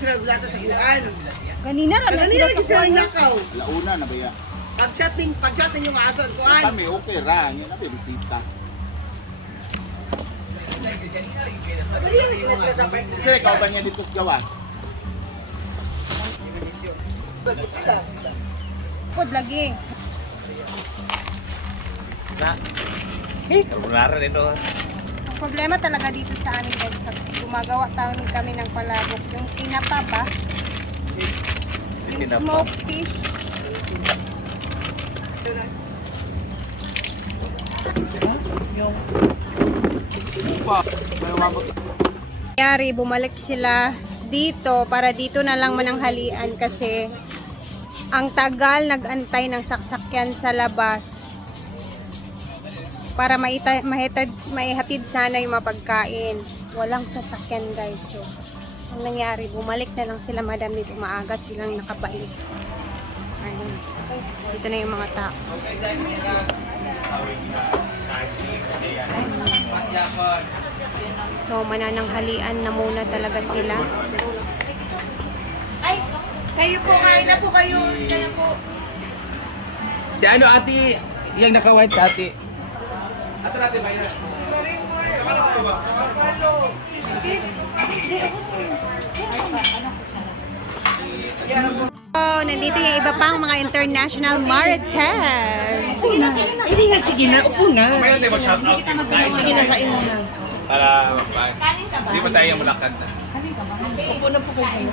sila bulata sa kuan. Ganina lang na Kanina sila lagi sila sa nakaw. Launa na ba ya? Pag-chatting yung asal kuan. Kami okay ra, yun na may bisita. Kasi ikaw ba niya dito sa gawas? Bakit sila? Pod lagi. Na. Hey, carbonara nito. Ang problema talaga dito sa amin guys, pag gumagawa kami ng palabok, yung tinapa ba? Yung Tinapa. smoked fish. Kaya bumalik sila dito para dito na lang mananghalian kasi ang tagal nag-antay ng saksakyan sa labas para maihatid sana yung mapagkain. Walang sasakyan guys. So, ang nangyari, bumalik na lang sila madam dito. Maaga silang nakabalik. Ayun. Dito na yung mga tao. So, manananghalian na muna talaga sila. Ay, kayo po, kain na po kayo. Kayo po. Si ano ate, yung naka-white ate. Ate natin ba yun? Oh, nandito yung iba pang mga international marites. Hindi nga, sige na, upo na. May natin mag-shout out. Sige na, kain mo na. Para hindi pa tayo mulakad na. Upo na po kayo.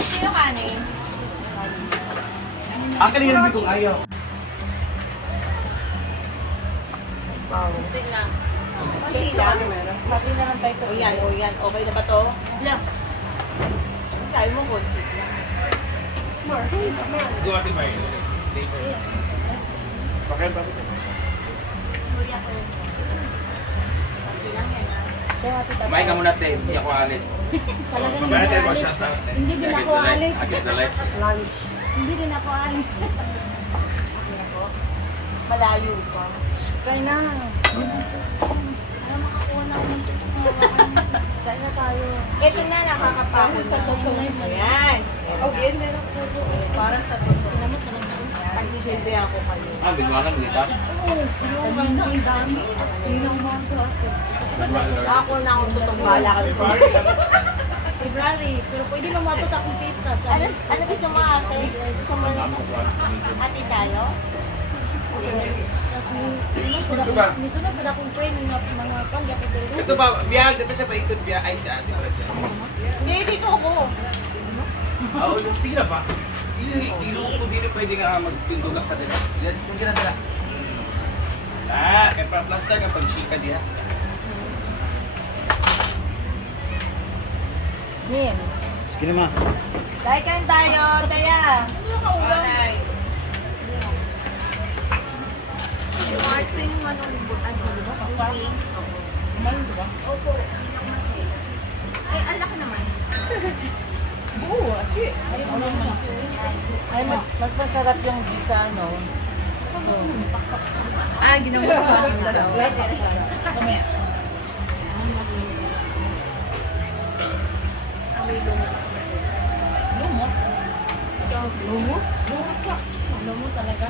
Sino kanin? Akin yung hindi kong ayaw. Kunti lang. Konti lang. O yan, o yan. Okay na ba to? Lang. Sabi mo konti lang. Go ate ba yun? Bakit ba? Kumain ka muna tayo, hindi ako alis. Kumain tayo mag-shout out. Hindi din ako alis. Against the light. Lunch. Hindi din ako alis. Malayo pa. Kaya na. Kaya na tayo. Ito na, nakakapagod sa totoo. Ayan. Okay, meron ko. Para sa totoo. Pagsisilbi ako kayo. Ah, binuwakan mo ito? Kanina ang dami. Kanina umahan ko ako. Ako na akong totoong bala ka. February. Pero pwede mamato sa akong pista. Ano gusto mo ate? Gusto mo ate tayo? Nisunod pa akong training ng mga pangya ko dito. Ito ba, biyag, dito siya ba ikot biyag? Ay, si ate pala siya. Hindi, dito ako. Oo, sige na ba? Dito ko dito pwede nga magpindugak ka dito. Yan, kung ginadala. Kaya para plaster ka pag chika diha. Min. Sige naman. Dahil kain tayo, Taya. Bye. Yung arte yung ano, di ba? Wings. Kumain ba? Opo. Ay, alak naman. Oo, achi. Ay, mas masarap yung visa, no? Ah, ginawa ko ako sa Kamaya. Lumot? Lumot? Lumot pa. Lumot talaga.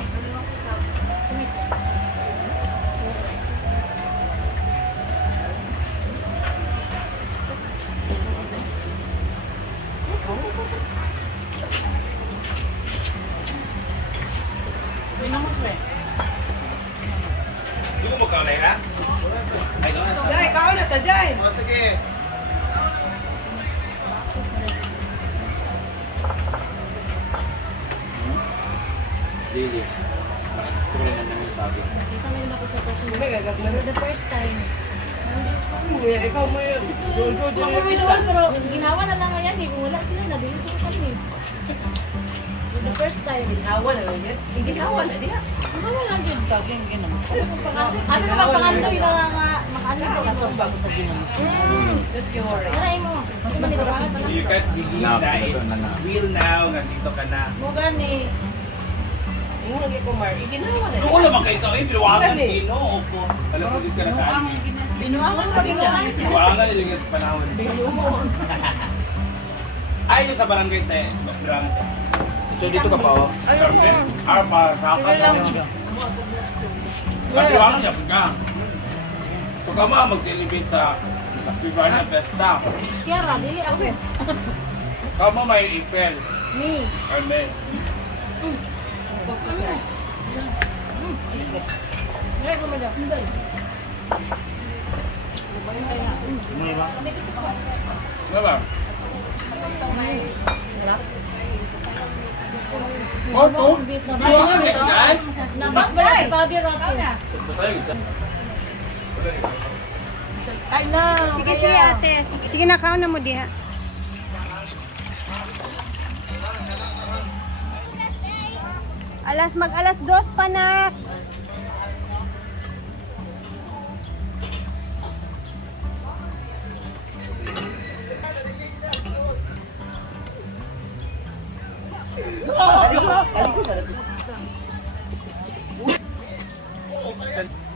Hindi ko magkaulay na? Ay, no? Dahil, kao na ta, dahil. O, sige. Lili. Ito na naman sabi. Isa na yun ako sa Tasmania. For the first time. Ikaw mo yun. Ako pinuwan, pero ginawa na lang yan eh. Wala sila, nabilisan kami. For the first time. Ginawa na lang yan. Ginawa na niya. Ginawa lang yun. Bagay ginawa. Ano naman pangalan yung mga makaano ko kasama ko sa ginawa. Don't you worry. Maray mo. Mas masarap. You can't believe that it's real now. Nandito ka na. Mo gani. Yung lagi ko, Mar, iginawa na Oo naman kayo ito. Eh, piluwagan Gani. din. Oo, opo. Alam ko din ka na tayo. Binuangan pa rin siya. Wala nga yung sa panahon. Ay, yung sa barangay sa Bakurang. So dito ka pa oh. Arpa, saka Bakurang niya, pagka. Pagka mo mag-celebrate sa Pibana Festa. Sierra, dili ako. Kamo may April. Me. Or May. Ngayon ko madam. Ano ba? Oto? Nabas ba na si Bobby Rocky? Ay na. Sige, sige ate. Sige, nakaon na mo diha. Mag-alas 2 pa nak.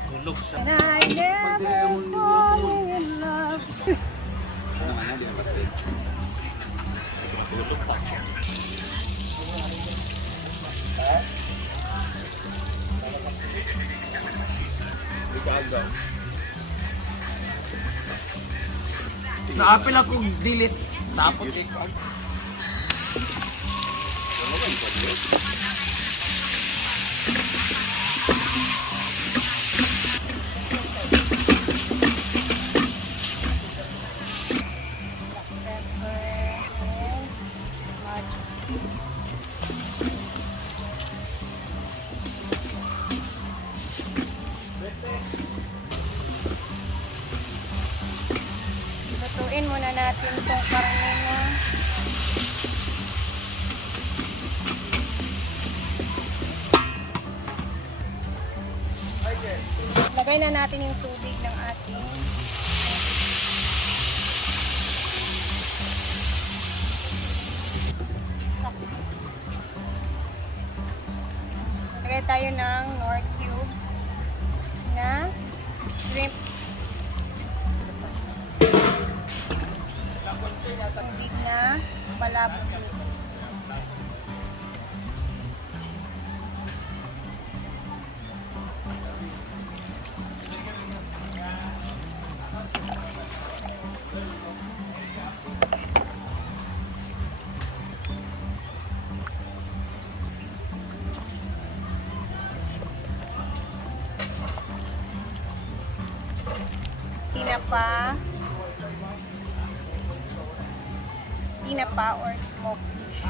Tulog siya. And I never falling in love. Naapil ako delete. Sapot eh. Lutuin muna natin itong karne na. Lagay na natin yung tubig ng ating lagay tayo ng Knorr cubes na shrimp. Tubig na palabos. Tinapa or smoked fish.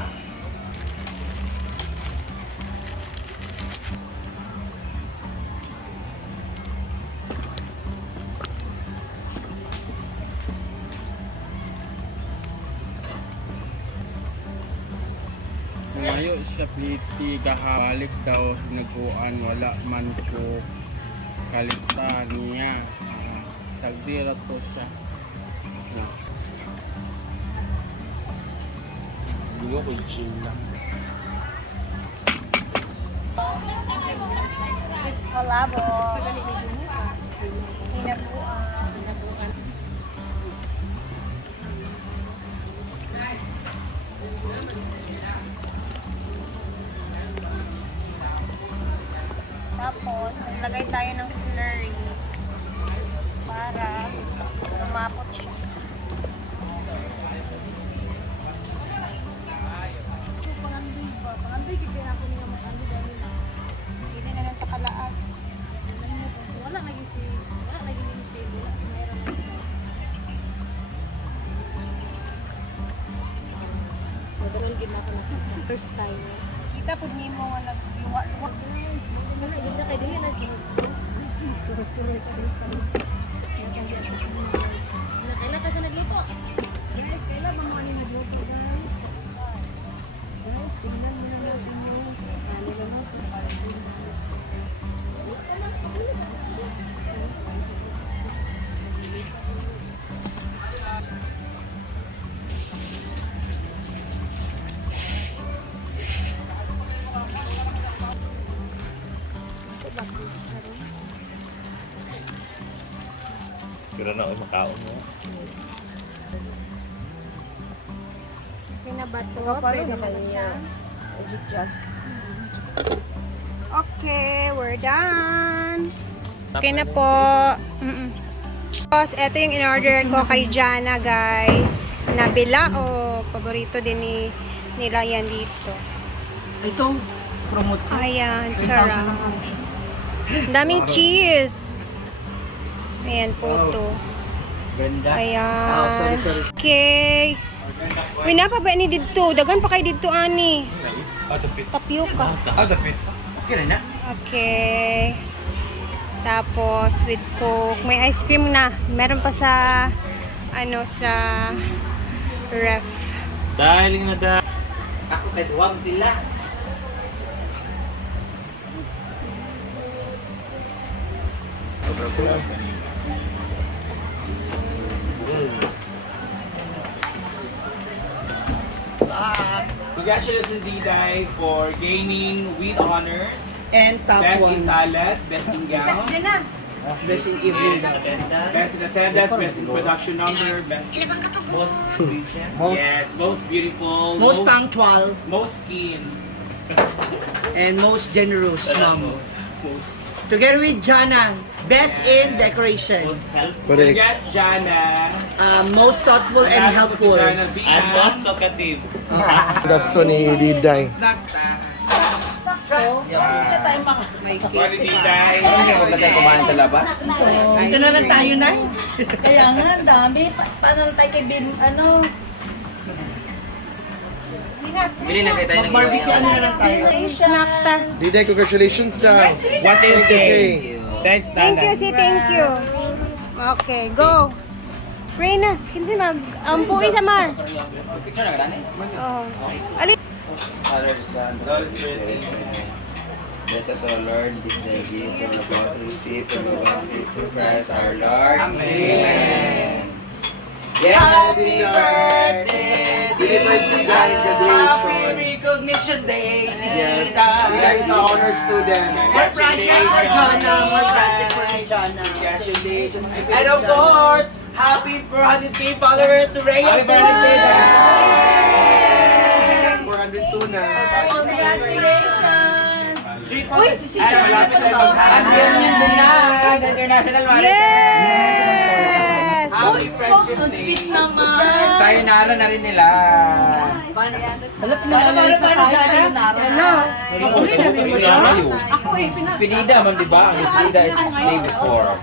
Ngayo siya pliti kahalik daw naguan wala man ko kalikta niya. Sagdira to siya. Dugo ko chill lang. It's palabos. Hinabuan. Tapos, naglagay tayo ng slurry para lumapot siya. Hindi na lang takalaag. Wala lagi si table. Meron na ito. Madalang ginako na first time. Kita po ni mo nga nagluwa-luwa. Wala, yun siya kay dili na siya. Kailan ka siya nagluto? Guys, kailan ba mo ano nagluto, guys? Guys, tignan mo na natin mo. Ano na natin. Pero na ako makaon mo. Okay na ba ito? Paano Pwede na na ba kanya? siya? Edit dyan. Okay, we're done. Okay na po. Tapos, ito yung in-order ko kay Jana, guys. Nabila o paborito din nila yan dito. Ito, promote. Ayan, sarap. Ang daming cheese. Ayan po to. Brenda. Ayan. Sorry. Okay. Uy, napa ba ni dito? Dagan pa kay dito, ani. Dapit. Tapioca. Dapit. Okay na. Okay. Tapos with Coke, may ice cream na. Meron pa sa sa ref. Dahil na da. Ako kahit huwag sila. Congratulations, Diday, for gaining with honors. And top Best one. in talent, best in gown, Best in evening. best in attendance, best in production number, best yes, most beautiful, Most punctual most skin, and most generous mom. most Together with Jana, best in decoration. Yes, Jana. Most thoughtful and helpful. Jana, At most talkative. Gasto ni Diday. It's not Quality Diday. Kumain sa labas. Dito na lang tayo na. Kaya nga, ang dami. Paano na tayo kay Bin, ano? Bili na kayo tayo ng Barbecue ano na lang tayo. Snack ta. Diday, congratulations daw. What is Say. Thanks, Thank you, thank you. Okay, go. Reyna, kinsi mag-ampuin sa mar. Picture na ka dani? Oh. Ali. Father, Son, Holy Spirit. Bless us, O Lord, this day we so about to receive from the bounty through Christ our Lord. Amen. Happy birthday, Delivered Diday graduation. Happy recognition day. Yes. Diday is a honor student. More project for Jana. More project for Jana. Congratulations. And of course, happy 400k followers, Ray. Happy birthday, Diday. 402 na. Congratulations! Uy, si Ay, malapit na yung International Yes! Happy Friendship Ang Day. sweet naman! Sayonara na rin nila. Halap na lang sa tayo. Ano? Ako eh, Despedida man, di ba? Ang despedida is day before.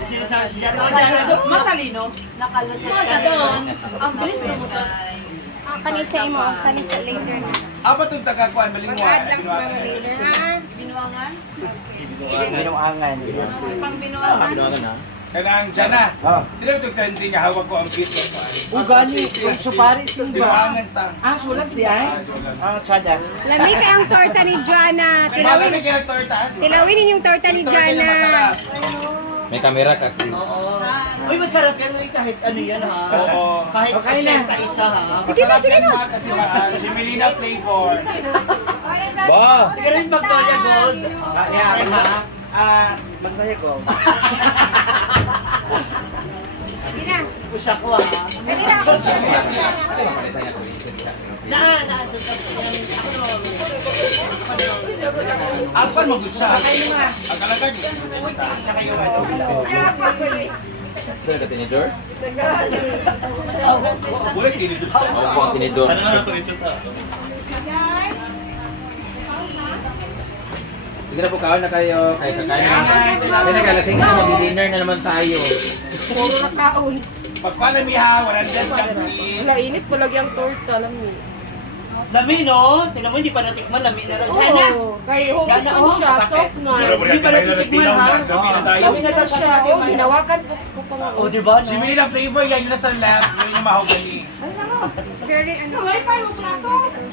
Sinasabi si Jana. matalino. Nakalusot ka doon. Ang bilis mo mo. Kanin sa imo, kanin sa later na. Apa itong tagakuan? Malimwa. Mag-add lang sa mga later, ha? Binuangan? Binuangan. Pang binuangan? Binuangan na. Kanang Jana. Sila itong trending nga hawak ko ang beat ko. Ugani, supari Silangan sa... sulat di ay? Chada. Lami kay ang torta ni Joanna. Malami kayo ng tortas. Tilawin yung torta ni Torta niya Joanna. masarap. May kamera kasi. Uy, masarap yan. Uy, kahit ano yan ha. Oo. Kahit 81 ha. Sige na, sige na. Kasi Jimelina flavor. Ba! Sige rin Magnolia Gold. Yan ha. Magnolia Gold. Sige na. Push ako ha. Pwede na ako. Ako magod siya. Ang kalagay. Tsaka yung ano. Saan ka tinidor? Bulik tinidor sa. Ako po ang tinidor. Ano na ito ito sa? Sige na po, kaon na kayo. Kaya kakain na. Kasi nagkalasing na, mag-dinner na naman tayo. Puro na kaon. Pagpalamiha, 100 champion. Wala, init mo lagi ang torta, alam mo. Lami no? Tingnan mo, hindi pa natikman. Lami na raw. Jana! Kaya Jana, oh, oh, siya, soft na. Hindi pa natitikman ha. Lami na daw siya. Oh, hinawakan ko pa nga. O, di ba? No? Jimelina flavor, yan yung nasa left. Yun yung mahogany. Very ano.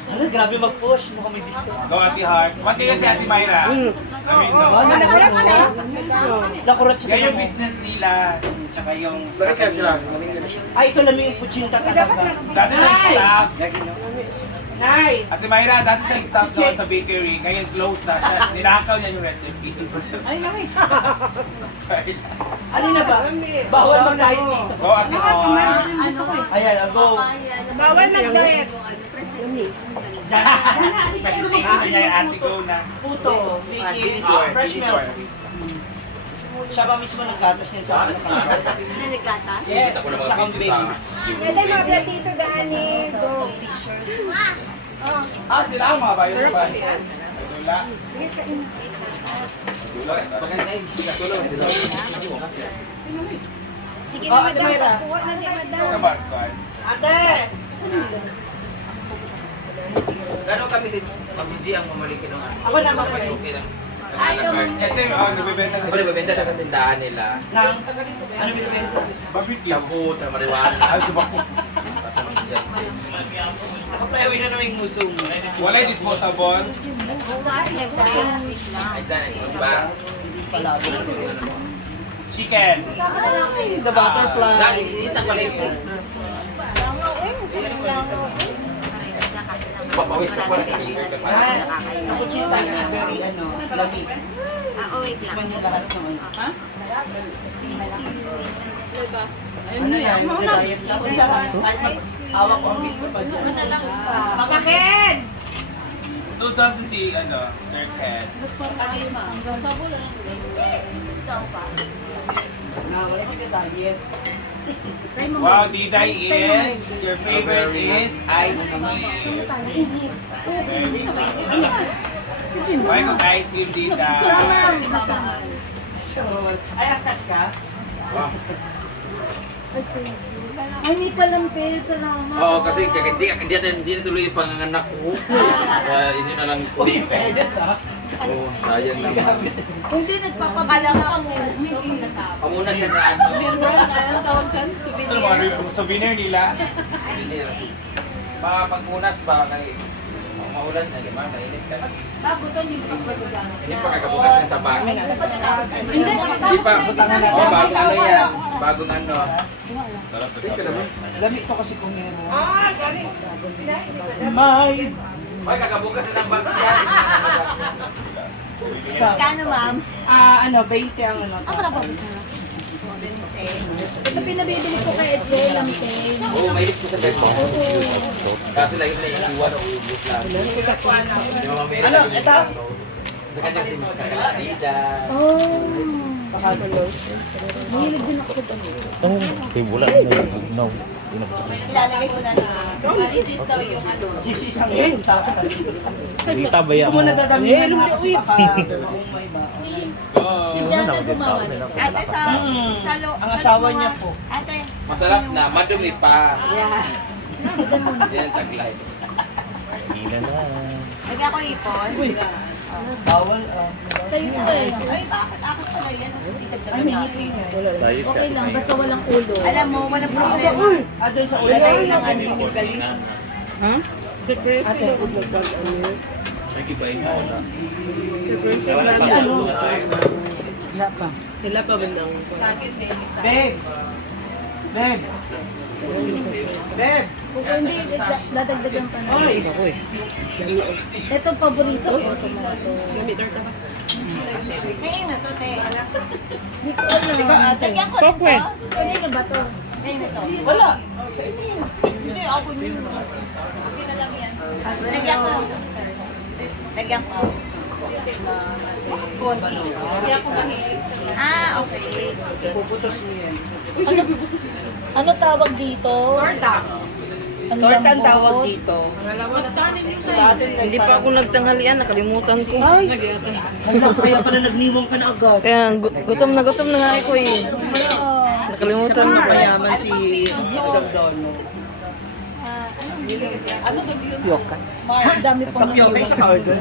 Ano, grabe mag-push. Mukhang may disco. Go Ate Heart. Pati kasi Ate Myra. I mean, Nakulat ka na? Nakurat siya. yan yung business nila. Tsaka yung... Balik ka sila. Ay, ito lami yung puchinta talaga. Dati siyang staff. Nay! Ate Mayra, dati siyang staff doon sa bakery. Ngayon close na siya. Ninakaw niya yung recipe. Ay, nay! Try. Ano na ba? Bawal mag-diet dito. Go, Ate Owa. Ayan, go. Bawal mag-diet. Kasi niya yung Ate Go na. Puto, Mickey, fresh milk. Siya ba mismo nagkatas niyan sa akin? Nagkatas? Yes, sa kambing. Ito yung mga platito gaani. Go. Ah, sila ang mga bayo ba? Dula. Sige Oh, na, Ate madam. Mayra. Kuha na kay madam. Kabarkon. Ate! Gano'n kami si Ma'am Gigi ang mamalikin ng ano? Ako na mga Okay lang. Kasi nagbibenta Ako nagbebenta sa tindahan nila. Nang, ano binibenta? barbecue. Shampoo, sa marijuana. Ah, subako. Sa mga dyan. Nakapayawin na naman yung muso mo. Walay disposable. Ay, dahil sa magba. Chicken. The butterfly. Dahil, hindi pala ito. Papawis ka pala. Ah, ako chita is very, lamig. Wait lang. Tikman niyo lahat ng ano. Ano yan? Diet lang. Kahit mag-hawak ko ang bit ko pa dyan. Makakin! Doon sa si, Sir Ken. Na, wala mag-diet. Wow, Diday is, your favorite is ice cream. Why kung ice cream, Diday? Ay, akas ka? Ay, may palampil. Salamat. Oo, kasi hindi na tuloy yung panganganak ko. Kaya hindi na lang po. Hindi, pedes ha? Oo, sayang naman. Hindi, nagpapabala ka mo. Pamuna siya na ano. Anong tawag dyan? Ano mga souvenir nila? Pagmunas ba, maulan na, di ba? Mainit kasi. Hindi pa kagabukas ng sa box. Hindi pa. Oo, bagong ano yan. Bagong ano. Lamig to kasi kung meron. Ay, kagabukas na ng box yan. Kano, ma'am? 20 ang ano. Ito pinabibili ko kay Ethel, lampil. Oo, mainit po sa bed mo. Kasi lagi na iiwan o ubus lang. Di ba mamaya Ano, lagi ito? Sa kanya kasi kakalakida. Pakatuloy. Mahilig din ako doon. Ilalagay ko na na. Managers daw yung ano. GC isang yun. Tapos. Kita ba yan? Kung mo nadadamihan na kasi baka umay ba. Si Jana gumawa nito. Ate, Ang asawa niya po. Ate. Masarap na, madumi pa. Yeah. Yan, taglay. Lagyan ko ipon. Bawal. Sa'yo ito eh. Ay, bakit ako pa yan? Hindi dagdagan natin. Okay lang, basta walang ulo. Alam mo, walang problema. Doon sa ulan ay ng unlimited galis. Ate, kasi ano? Sila pa ba nang? Sakit din isa. Babe! Babe! Babe! Kung hindi, dadagdagan pa na. Oy! Ito paborito ko, tomato. Ngayon na to, te. Hindi ko alam. Ikaw ate. Lagyan ko dito. Pwede na ba to? Ngayon na to. Wala! Hindi, ako yun. Okay na lang yan. Lagyan ko, sister. Lagyan ko. Konti. Hindi ako mahilig sa okay. Puputos mo yan. Ano tawag dito? Torta. Ang Torta ang lambot. tawag dito. Sa atin, hindi pa ako nagtanghalian, nakalimutan ko. kaya pala nagniwang ka na agad. Kaya gutom na nga ako eh. Nakalimutan mo. Mayaman si Dagdono. Ang dami pong Tapioca, isa ka order.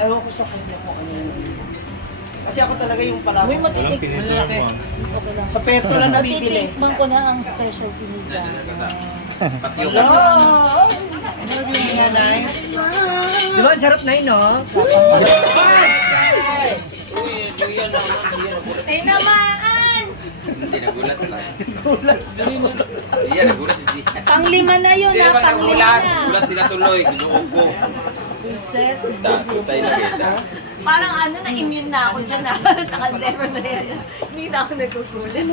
Ewan ko sa kanya kung ano yun. Kasi ako talaga yung pala. Uy, matitik. Okay lang. Sa Petro lang nabibili. Matitikman ko na ang specialty nila. Patyo Sige nga, Nay. Di ba, ang sarap na yun, no? Tinamaan! Hindi nagulat lang. Nagulat siya. Iya, nagulat si Gia. Panglima na yun, Sino ha? bang Panglima nagulat? na. Nagulat sila tuloy. Ginuog ko. Tutay na kita. Parang ano, na-immune na ako dyan, ha? Sa kaldero na yan. Hindi na ako nagkukulit.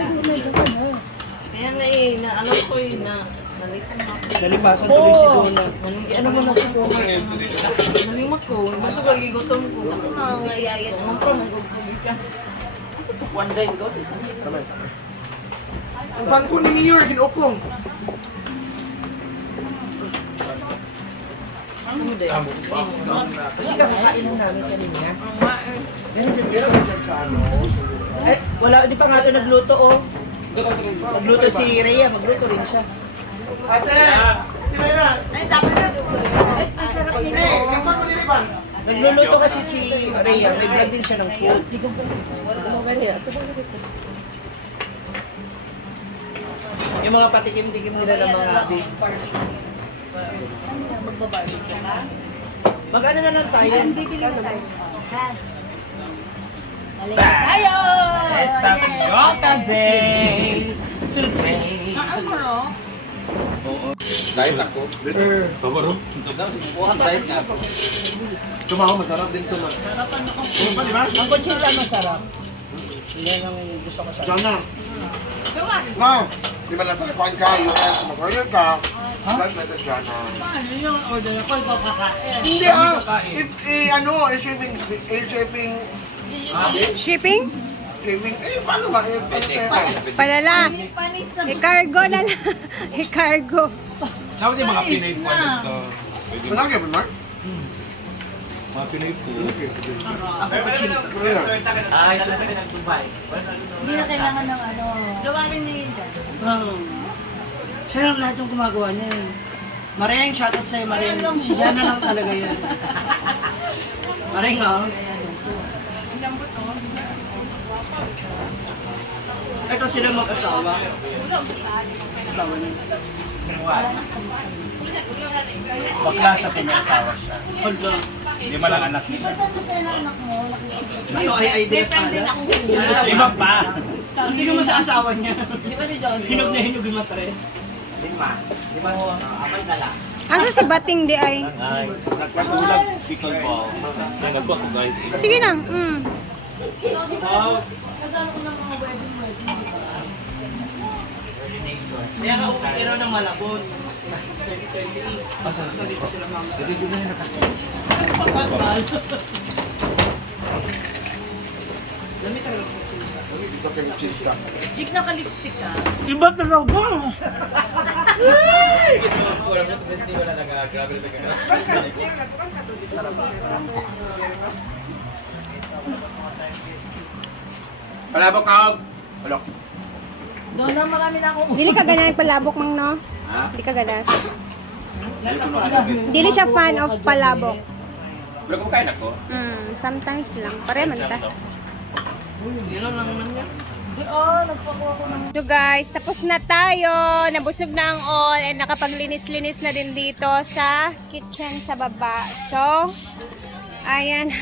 Kaya nga na ano ko na Nalipasan tuloy si Donna. ano mo na si Donna. Malimot ko, ba't ko gigutom ko? Mga yaya naman pa, magugugig ka. Kasi tukuan din ko, sa Ang bangko ni Mayor, ginuokong. Kasi kakakain lang namin kanina. Eh, wala, di pa nga ito nagluto, oh. Magluto si Rhea, magluto rin siya. Ate! Ay, dapat na doon. Ay, sarap nito. Nagluluto kasi si Rhea, may vlog din siya ng food. Yung mga patikim-tikim nila ng mga beef. Magbabarbecue ka? Mag-ano na lang tayo? Bibili na tayo. Ha? Tayo! Let's start the yoga day today. Diet ako. Sobro. Diet nga ako. Tumawa, masarap din ito. Ang kutsita masarap. Yan ang gusto ko sa Jana. Ma, di ba nasa kuhan ka? Mag-order ka. Vlog na ito, Jana. Hindi shipping. Shipping? Paano ba? Padala. I-cargo na lang. I-cargo. Dapat yung mga Pinoy po nito. Malaki ba, Mark? Mga Pinoy food. Ay, talaga nag-Dubai. Hindi na kailangan ng ano. Gawin na yun dyan. Siya lang lahat yung gumagawa niya eh. Maring, shoutout sa'yo, Maring. Si Jana lang talaga yan. Maring, oh. Ito sila mag-asawa. Asawa niya. Bakla sa pinasawa siya. Hold on. Hindi man lang anak niya. Basta ito sa'yo ng anak mo. Ano ay ideas alas? Lima pa. Hindi naman sa asawa niya. Di ba si John? Hinog na hinog yung matres. Asa si Bating di ay? Ay, nagpagulag pickle ball. Kaya nagpo ako guys. Sige na. Nagano ko ng mga wedding. Kaya nga uwi raw ng Malabon. 2028. Pasal dito sila mama. Dito na yun Dami talaga sa chika. Dito kayo chika. Jig naka-lipstick ka. Iba talaga! Wala mo sa besti, wala nag-grabe na Palabok ka. Wala. Doon na marami na akong Dili ka gana nagpalabok mang no? Ha? Dili ka gana. Hindi ko nakalagay. Dili siya fan of palabok. Wala ko kain ako. Sometimes lang. Pare man ta. So guys, tapos na tayo. Nabusog na ang all and nakapaglinis-linis na din dito sa kitchen sa baba. So, ayan.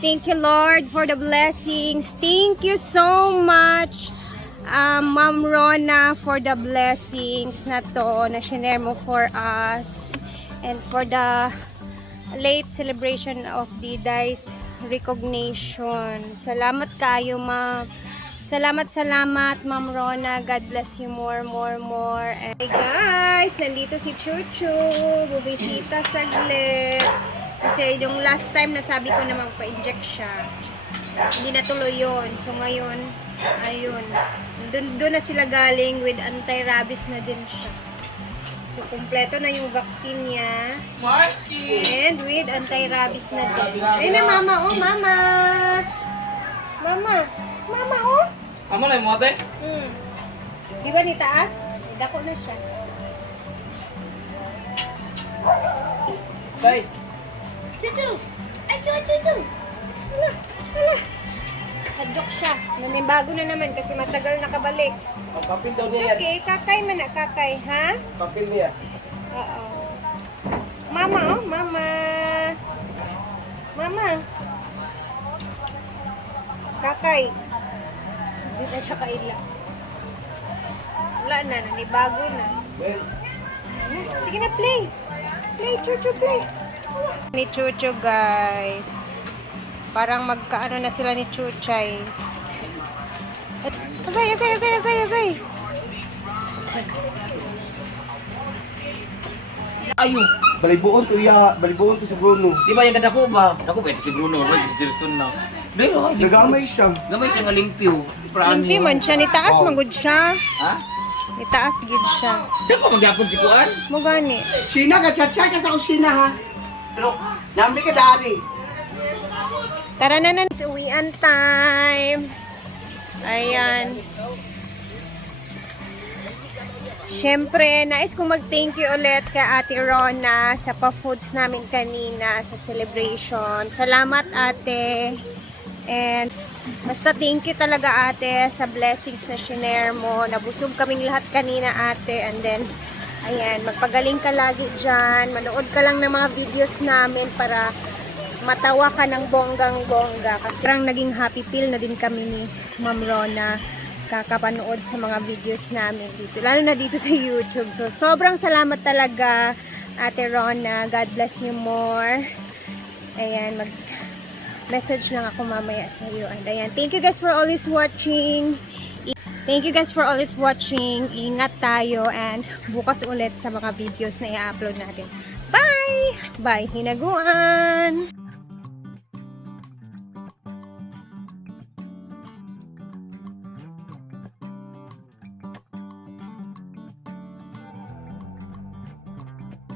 Thank you Lord for the blessings. Thank you so much Ma'am Rona for the blessings na to na shinare mo for us and for the late celebration of Diday's recognition. Salamat kayo, ma'am. Salamat Ma'am Rona. God bless you more. And hey guys, nandito si Chuchu. Bubisita saglit. Kasi yung last time nasabi ko na magpa-inject siya. Hindi natuloy yun. So ngayon, ayun. Doon na sila galing with anti-rabies na din siya. So, kumpleto na yung vaccine niya. And with anti-rabies na din. Ayun na, mama, oh, mama! Mama! Mama, oh! Amo na mo ate? Di ba ni taas? Dako na siya. Bye. Chuchu! Ay, chuchu! Hala! Hadlok siya. Nanibago na naman kasi matagal nakabalik. Ang papel daw niya yan. Okay, kakay man na, kakay, ha? Papel niya. Oo. Mama, oh, mama. Mama. Kakay. Hindi na siya kaila. Wala na, nanibago na. Sige na, play. Play, Chuchu, play. Ni Chuchu, guys. Parang magkaano na sila ni Chuchay. Agay. Ayo. Balibuon to sa Bruno. Di ba yung kadako ba? Dako ba ito si Bruno or si Jerson na? Pero Nagamay siya. Gamay siya nga limpyo. Limpi man siya. Nitaas magud siya. Ha? Nitaas gid siya. Dako magyapon si Kuan. Mo gani. Sina ka chat-chat ka sa kusina ha. Pero nami ka dari. Tara na na. Uwian time. Ayan. Siyempre, nais kong mag-thank you ulit kay Ate Rona sa pa-foods namin kanina sa celebration. Salamat, Ate. And basta thank you talaga, Ate, sa blessings na shinare mo. Nabusog kaming lahat kanina, Ate. And then, ayan, magpagaling ka lagi dyan. Manood ka lang ng mga videos namin para matawa ka ng bonggang-bongga. Kasi parang naging happy pill na din kami ni Ma'am Rona kakapanood sa mga videos namin dito. Lalo na dito sa YouTube. So, sobrang salamat talaga, Ate Rona. God bless you more. Ayan, mag-message lang ako mamaya sa iyo. And ayan, thank you guys for always watching. Ingat tayo and bukas ulit sa mga videos na i-upload natin. Bye! Bye, hinaguan!